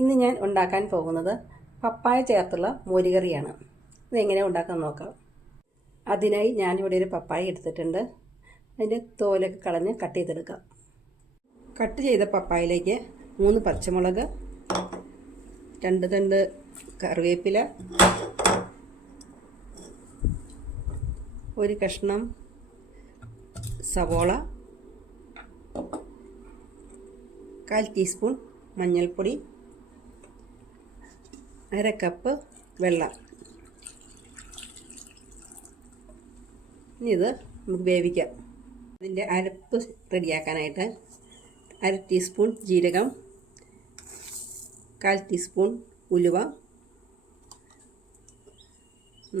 ഇന്ന് ഞാൻ ഉണ്ടാക്കാൻ പോകുന്നത് പപ്പായ ചേർത്തുള്ള മോരുകറിയാണ്. ഇതെങ്ങനെ ഉണ്ടാക്കാൻ നോക്കാം. അതിനായി ഞാനിവിടെ ഒരു പപ്പായ എടുത്തിട്ടുണ്ട്. അതിൻ്റെ തോലൊക്കെ കളഞ്ഞ് കട്ട് ചെയ്തെടുക്കാം. കട്ട് ചെയ്ത പപ്പായയിലേക്ക് 3 പച്ചമുളക്, 2 തണ്ട് കറിവേപ്പില, 1 കഷ്ണം സവോള, 1/4 ടീസ്പൂൺ മഞ്ഞൾപ്പൊടി, 1/2 കപ്പ് വെള്ളം. ഇനി ഇത് നമുക്ക് വേവിക്കാം. ഇതിൻ്റെ അരപ്പ് റെഡിയാക്കാനായിട്ട് 1/2 ടീസ്പൂൺ ജീരകം, 1/4 ടീസ്പൂൺ ഉലുവ,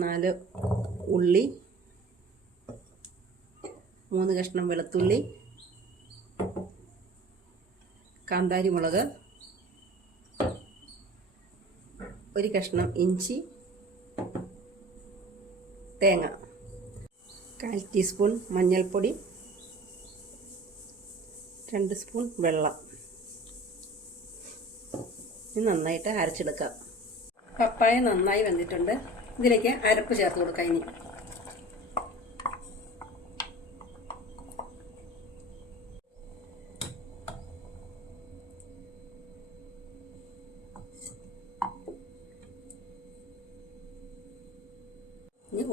4 ഉള്ളി, 3 കഷ്ണം വെളുത്തുള്ളി, കാന്താരി മുളക്, 1 കഷ്ണം ഇഞ്ചി, തേങ്ങ, 1/4 ടീസ്പൂൺ മഞ്ഞൾപ്പൊടി, 2 സ്പൂൺ വെള്ളം. ഇത് നന്നായിട്ട് അരച്ചെടുക്കാം. പപ്പായ നന്നായി വെന്തിട്ടുണ്ട്. ഇതിലേക്ക് അരപ്പ് ചേർത്ത് കൊടുക്കാം. ഇനി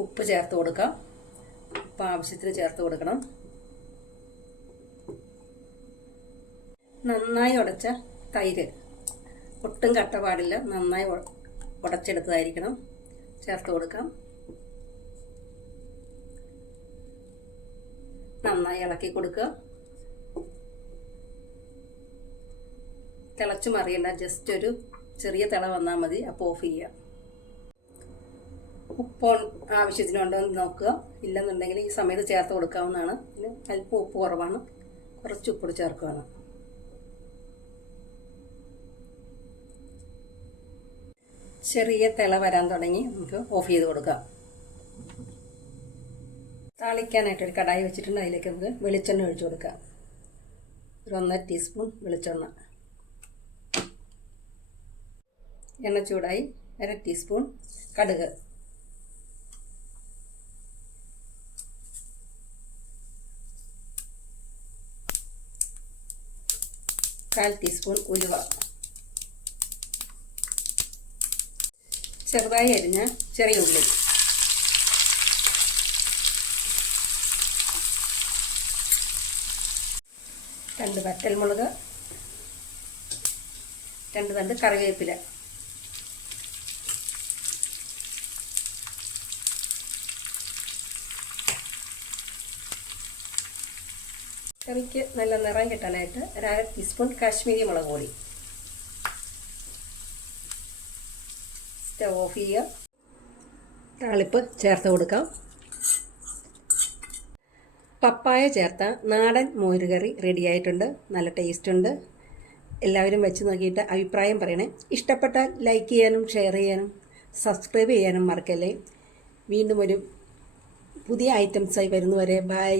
ഉപ്പ് ചേർത്ത് കൊടുക്കാം. ഉപ്പ് ആവശ്യത്തിന് ചേർത്ത് കൊടുക്കണം. നന്നായി ഉടച്ച തൈര്, ഒട്ടും കട്ട പാടില്ല, നന്നായി ഉടച്ചെടുത്തതായിരിക്കണം, ചേർത്ത് കൊടുക്കാം. നന്നായി ഇളക്കി കൊടുക്കുക. തിളച്ചു മറിയണ്ട, ജസ്റ്റ് ഒരു ചെറിയ തിള വന്നാൽ മതി. അപ്പോൾ ഓഫ് ചെയ്യുക. ഉപ്പ് ആവശ്യത്തിനുണ്ടോ എന്ന് നോക്കുക. ഇല്ലെന്നുണ്ടെങ്കിൽ ഈ സമയത്ത് ചേർത്ത് കൊടുക്കാവുന്നതാണ്. പിന്നെ അല്പം ഉപ്പ് കുറവാണ്, കുറച്ച് ഉപ്പ് ചേർക്കുകയാണ്. ചെറിയ തിള വരാൻ തുടങ്ങി നമുക്ക് ഓഫ് ചെയ്ത് കൊടുക്കാം. താളിക്കാനായിട്ടൊരു കടായി വെച്ചിട്ടുണ്ട്. അതിലേക്ക് നമുക്ക് വെളിച്ചെണ്ണ ഒഴിച്ചു കൊടുക്കാം. ഒരു 1.5 ടീസ്പൂൺ വെളിച്ചെണ്ണ. എണ്ണ ചൂടായി 1/2 ടീസ്പൂൺ കടുക്, 1/4 ടീസ്പൂൺ ഉലുവ, ചെറുതായി അരിഞ്ഞ ചെറിയ ഉള്ളി, 2 വറ്റൽമുളക്, 2 തണ്ട് കറിവേപ്പില, കറിക്ക് നല്ല നിറം കിട്ടാനായിട്ട് 1/2 ടീസ്പൂൺ കാശ്മീരി മുളക് പൊടി. സ്റ്റവ് ഓഫ് ചെയ്യുക. താളിപ്പ് ചേർത്ത് കൊടുക്കാം. പപ്പായ ചേർത്ത നാടൻ മോരുകറി റെഡിയായിട്ടുണ്ട്. നല്ല ടേസ്റ്റ് ഉണ്ട്. എല്ലാവരും വെച്ച് നോക്കിയിട്ട് അഭിപ്രായം പറയണേ. ഇഷ്ടപ്പെട്ടാൽ ലൈക്ക് ചെയ്യാനും ഷെയർ ചെയ്യാനും സബ്സ്ക്രൈബ് ചെയ്യാനും മറക്കല്ലേ. വീണ്ടും ഒരു പുതിയ ഐറ്റംസായി വരുന്നവരെ ബൈ.